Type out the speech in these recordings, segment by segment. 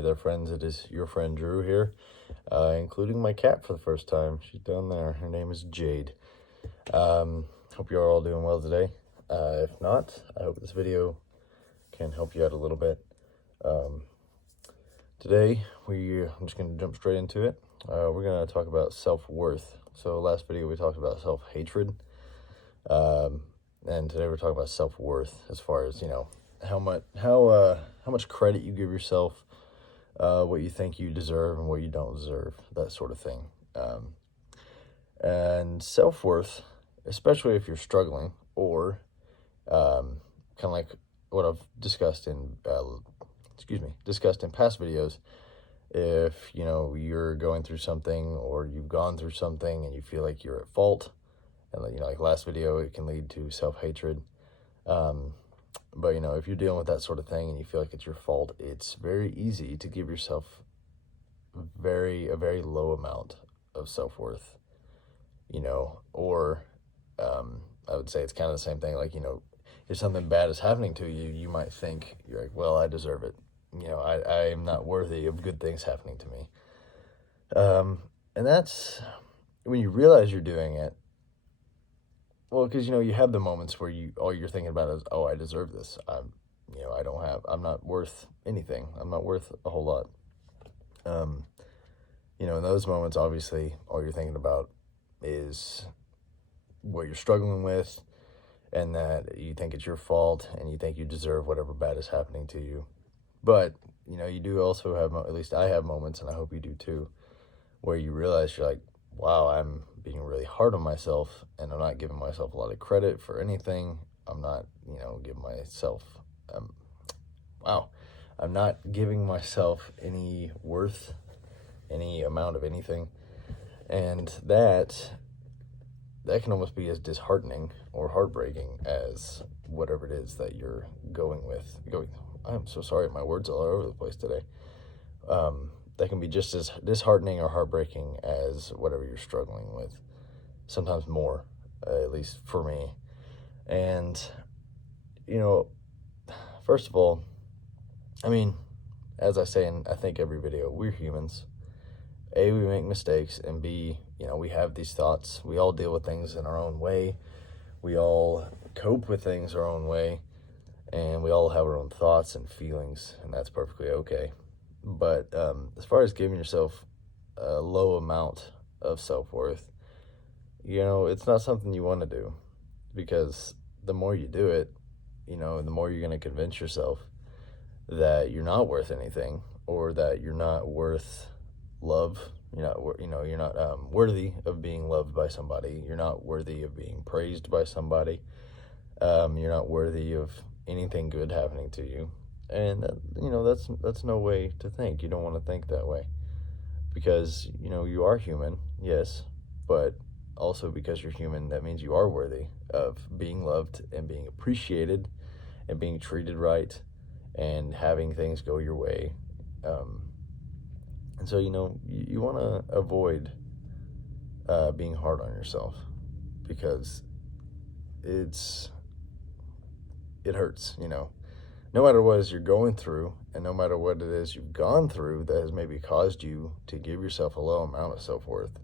Hey there, friends. It is your friend Drew here, including my cat for the first time. She's down there. Her name is Jade. Hope you're all doing well today. If not, I hope this video can help you out a little bit. Today, I'm just going to jump straight into it. We're going to talk about self-worth. So last video we talked about self-hatred, and today we're talking about self-worth as far as, how much credit you give yourself, what you think you deserve and what you don't deserve, that sort of thing. And self-worth, especially if you're struggling, or kind of like what I've discussed in past videos. If you're going through something, or you've gone through something and you feel like you're at fault, and like last video, it can lead to self-hatred. But if you're dealing with that sort of thing and you feel like it's your fault, it's very easy to give yourself a very low amount of self-worth, or I would say it's kind of the same thing. Like, if something bad is happening to you, you might think, you're like, well, I deserve it. I am not worthy of good things happening to me. And that's when you realize you're doing it. Well, because, you have the moments where all you're thinking about is, oh, I deserve this. I'm not worth anything. I'm not worth a whole lot. In those moments, obviously, all you're thinking about is what you're struggling with, and that you think it's your fault, and you think you deserve whatever bad is happening to you. But, you do also have, at least I have moments, and I hope you do too, where you realize you're like, wow, I'm being really hard on myself, and I'm not giving myself a lot of credit for anything. I'm not, giving myself, I'm not giving myself any worth, any amount of anything. And that can almost be as disheartening or heartbreaking as whatever it is that you're going. I'm so sorry, my words are all over the place today. That can be just as disheartening or heartbreaking as whatever you're struggling with. Sometimes more, at least for me. And, first of all, as I say in, I think, every video, we're humans. A, we make mistakes, and B, we have these thoughts. We all deal with things in our own way. We all cope with things our own way, and we all have our own thoughts and feelings, and that's perfectly okay. But as far as giving yourself a low amount of self-worth, it's not something you want to do, because the more you do it, the more you're going to convince yourself that you're not worth anything, or that you're not worth love. You're not worthy of being loved by somebody. You're not worthy of being praised by somebody. You're not worthy of anything good happening to you. And that's no way to think. You don't want to think that way, because you are human, yes, but also because you're human, that means you are worthy of being loved and being appreciated and being treated right and having things go your way. And so you want to avoid being hard on yourself, because it hurts. No matter what it is you're going through, and no matter what it is you've gone through that has maybe caused you to give yourself a low amount of self-worth,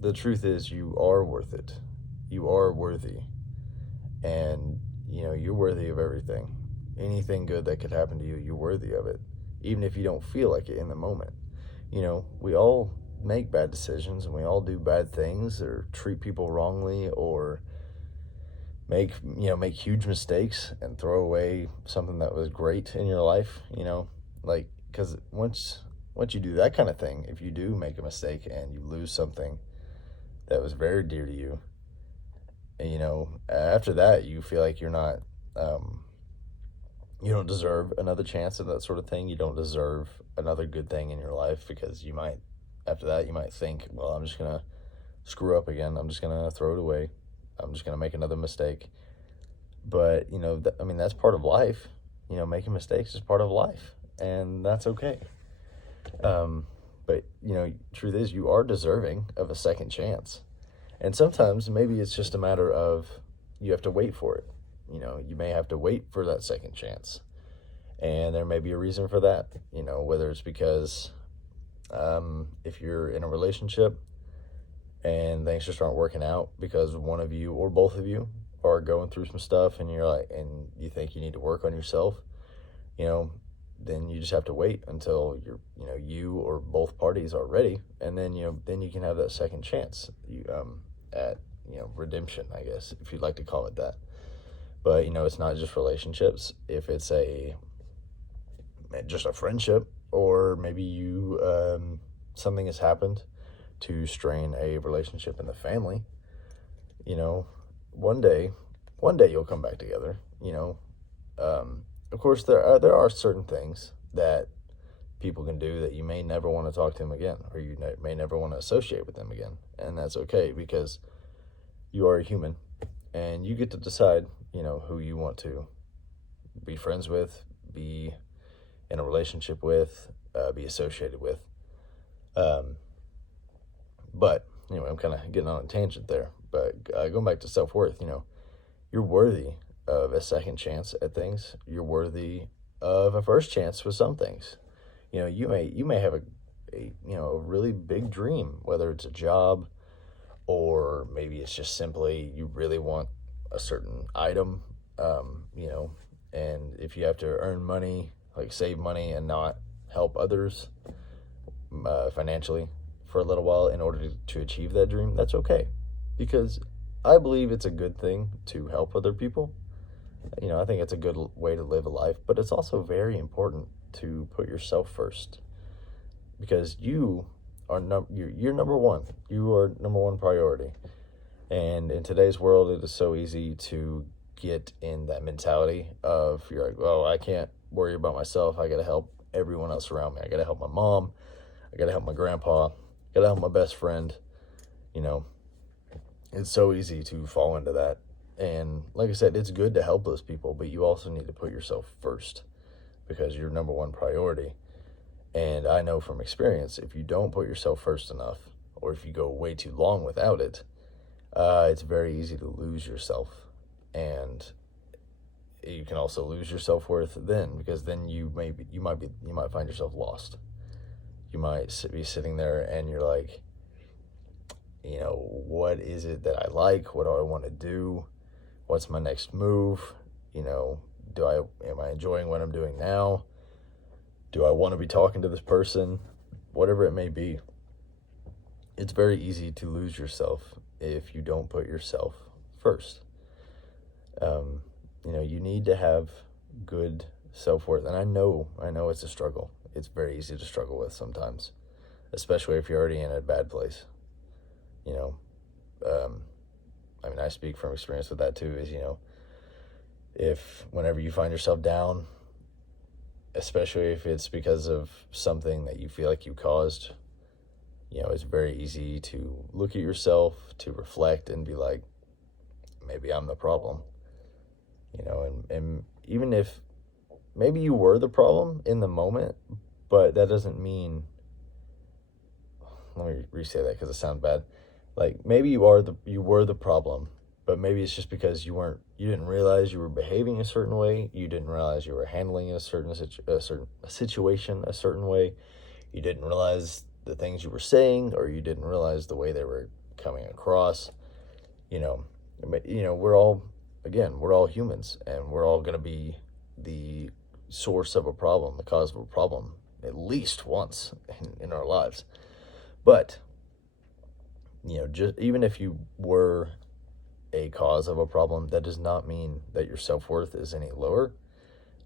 the truth is you are worth it. You are worthy. And, you're worthy of everything. Anything good that could happen to you, you're worthy of it, even if you don't feel like it in the moment. We all make bad decisions, and we all do bad things, or treat people wrongly, or make huge mistakes and throw away something that was great in your life, because once you do that kind of thing, if you do make a mistake and you lose something that was very dear to you, and, after that, you feel like you're not, you don't deserve another chance at that sort of thing. You don't deserve another good thing in your life, because after that, you might think, well, I'm just going to screw up again. I'm just going to throw it away. I'm just going to make another mistake. But, that's part of life. Making mistakes is part of life, and that's okay. But, truth is, you are deserving of a second chance. And sometimes maybe it's just a matter of you have to wait for it. You may have to wait for that second chance. And there may be a reason for that, whether it's because if you're in a relationship and things just aren't working out because one of you or both of you are going through some stuff, and and you think you need to work on yourself, then you just have to wait until you or both parties are ready, and then you can have that second chance at redemption, I guess, if you'd like to call it that. But it's not just relationships. If it's just a friendship, or maybe something has happened to strain a relationship in the family, one day you'll come back together. Of course, there are certain things that people can do that you may never want to talk to them again, or you may never want to associate with them again, and that's okay, because you are a human, and you get to decide, who you want to be friends with, be in a relationship with, be associated with. But anyway, I'm kind of getting on a tangent there. But going back to self-worth, you're worthy of a second chance at things. You're worthy of a first chance with some things. You may have a really big dream, whether it's a job, or maybe it's just simply you really want a certain item, and if you have to earn money, like save money and not help others financially for a little while in order to achieve that dream, that's okay, because I believe it's a good thing to help other people. I think it's a good way to live a life, but it's also very important to put yourself first, because you are you're number one. You are number one priority. And in today's world, it is so easy to get in that mentality of, you're like, oh, I can't worry about myself. I got to help everyone else around me. I got to help my mom. I got to help my grandpa. I got to help my best friend. It's so easy to fall into that. And like I said, it's good to help those people, but you also need to put yourself first, because you're number one priority. And I know from experience, if you don't put yourself first enough, or if you go way too long without it, it's very easy to lose yourself. And you can also lose your self-worth then, because then you might find yourself lost. You might be sitting there and you're like, what is it that I like? What do I want to do? What's my next move? Am I enjoying what I'm doing now? Do I want to be talking to this person? Whatever it may be. It's very easy to lose yourself if you don't put yourself first. You need to have good self-worth. And I know it's a struggle. It's very easy to struggle with sometimes, especially if you're already in a bad place. I speak from experience with that too, is, if whenever you find yourself down, especially if it's because of something that you feel like you caused, it's very easy to look at yourself, to reflect and be like, maybe I'm the problem, and even if maybe you were the problem in the moment, but that doesn't mean, let me re-say that because it sounds bad. Like, maybe you were the problem, but maybe it's just because you didn't realize you were behaving a certain way. You didn't realize you were handling a certain situation a certain way. You didn't realize the things you were saying, or you didn't realize the way they were coming across. We're all humans, and we're all going to be the source of a problem, the cause of a problem, at least once in our lives. But just even if you were a cause of a problem, that does not mean that your self-worth is any lower.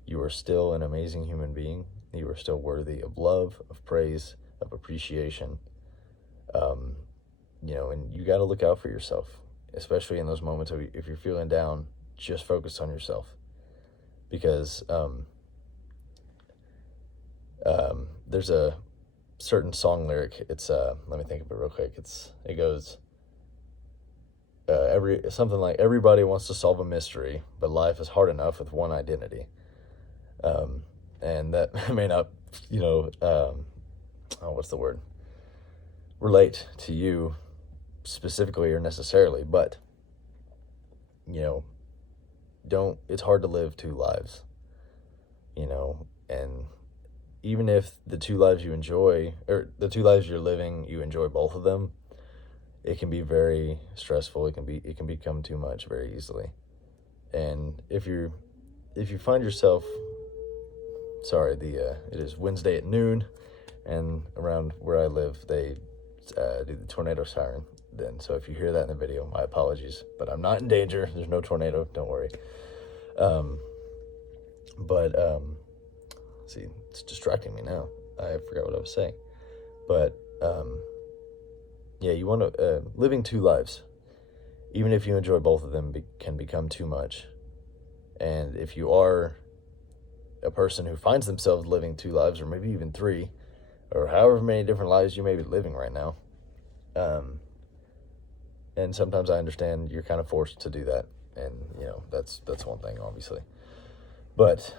You are still an amazing human being. You are still worthy of love, of praise, of appreciation. And you got to look out for yourself, especially in those moments if you're feeling down. Just focus on yourself, because there's a certain song lyric. It's let me think of it real quick. It goes something like, everybody wants to solve a mystery, but life is hard enough with one identity. And that may not, what's the word? Relate to you specifically or necessarily, but it's hard to live two lives. you know, and even if the two lives you enjoy, or the two lives you're living, you enjoy both of them, it can be very stressful. It can become too much very easily. And if you find yourself, sorry, it is Wednesday at noon, and around where I live, they do the tornado siren. Then, so if you hear that in the video, my apologies, but I'm not in danger. There's no tornado, don't worry. See, it's distracting me now. I forgot what I was saying. But yeah, you want to living two lives, even if you enjoy both of them, can become too much. And if you are a person who finds themselves living two lives, or maybe even three, or however many different lives you may be living right now, and sometimes I understand you're kind of forced to do that, and you know that's one thing, obviously. But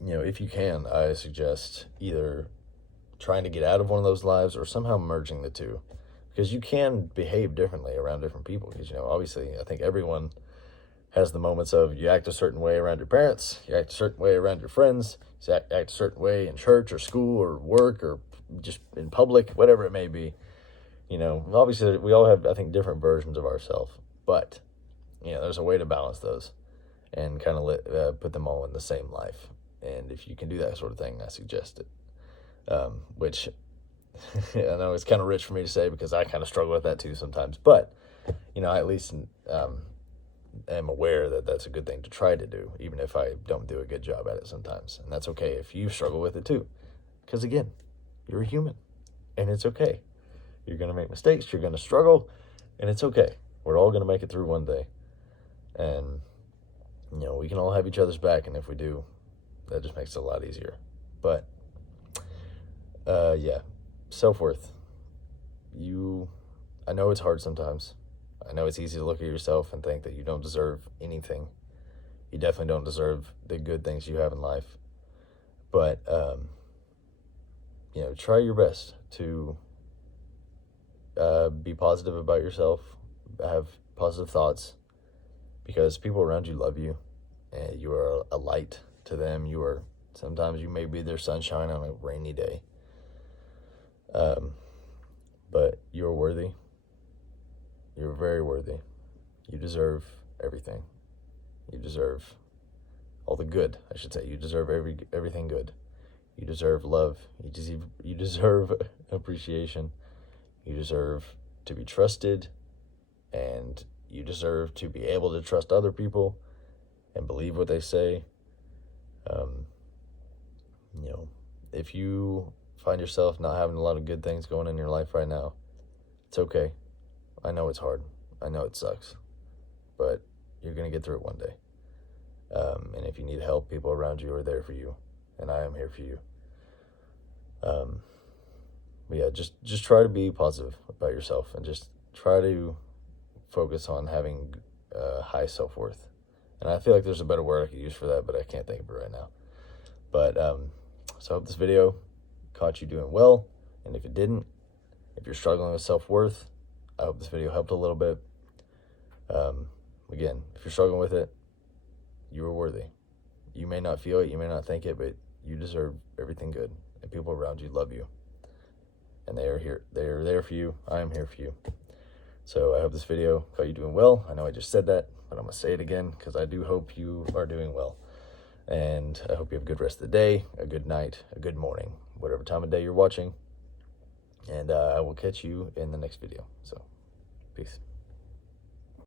you know, if you can, I suggest either trying to get out of one of those lives or somehow merging the two, because you can behave differently around different people. Because, you know, obviously, I think everyone has the moments of you act a certain way around your parents, you act a certain way around your friends, you act a certain way in church or school or work or just in public, whatever it may be. You know, obviously, we all have, I think, different versions of ourselves, but, you know, there's a way to balance those and kind of put them all in the same life. And if you can do that sort of thing, I suggest it. Which I know it's kind of rich for me to say, because I kind of struggle with that too sometimes. But, you know, I at least am aware that that's a good thing to try to do, even if I don't do a good job at it sometimes. And that's okay if you struggle with it too. Because, again, you're a human, and it's okay. You're going to make mistakes, you're going to struggle, and it's okay. We're all going to make it through one day. And, you know, we can all have each other's back, and if we do, that just makes it a lot easier. But, yeah, self-worth. I know it's hard sometimes. I know it's easy to look at yourself and think that you don't deserve anything. You definitely don't deserve the good things you have in life. But, you know, try your best to be positive about yourself, have positive thoughts, because people around you love you, and you are a light to them. Sometimes you may be their sunshine on a rainy day. But you're worthy. You're very worthy. You deserve everything. You deserve all the good, I should say. You deserve everything good. You deserve love. You deserve appreciation. You deserve to be trusted, and you deserve to be able to trust other people and believe what they say. You know, if you find yourself not having a lot of good things going in your life right now, it's okay. I know it's hard. I know it sucks. But you're going to get through it one day. And if you need help, people around you are there for you. And I am here for you. But yeah, just try to be positive about yourself, and just try to focus on having high self-worth. And I feel like there's a better word I could use for that, but I can't think of it right now. But so I hope this video caught you doing well. And if it didn't, if you're struggling with self-worth, I hope this video helped a little bit. Again, if you're struggling with it, you are worthy. You may not feel it, you may not think it, but you deserve everything good. And people around you love you. And they are here. They are there for you. I am here for you. So I hope this video caught you doing well. I know I just said that, but I'm going to say it again, because I do hope you are doing well. And I hope you have a good rest of the day, a good night, a good morning, whatever time of day you're watching. And I will catch you in the next video. So, peace.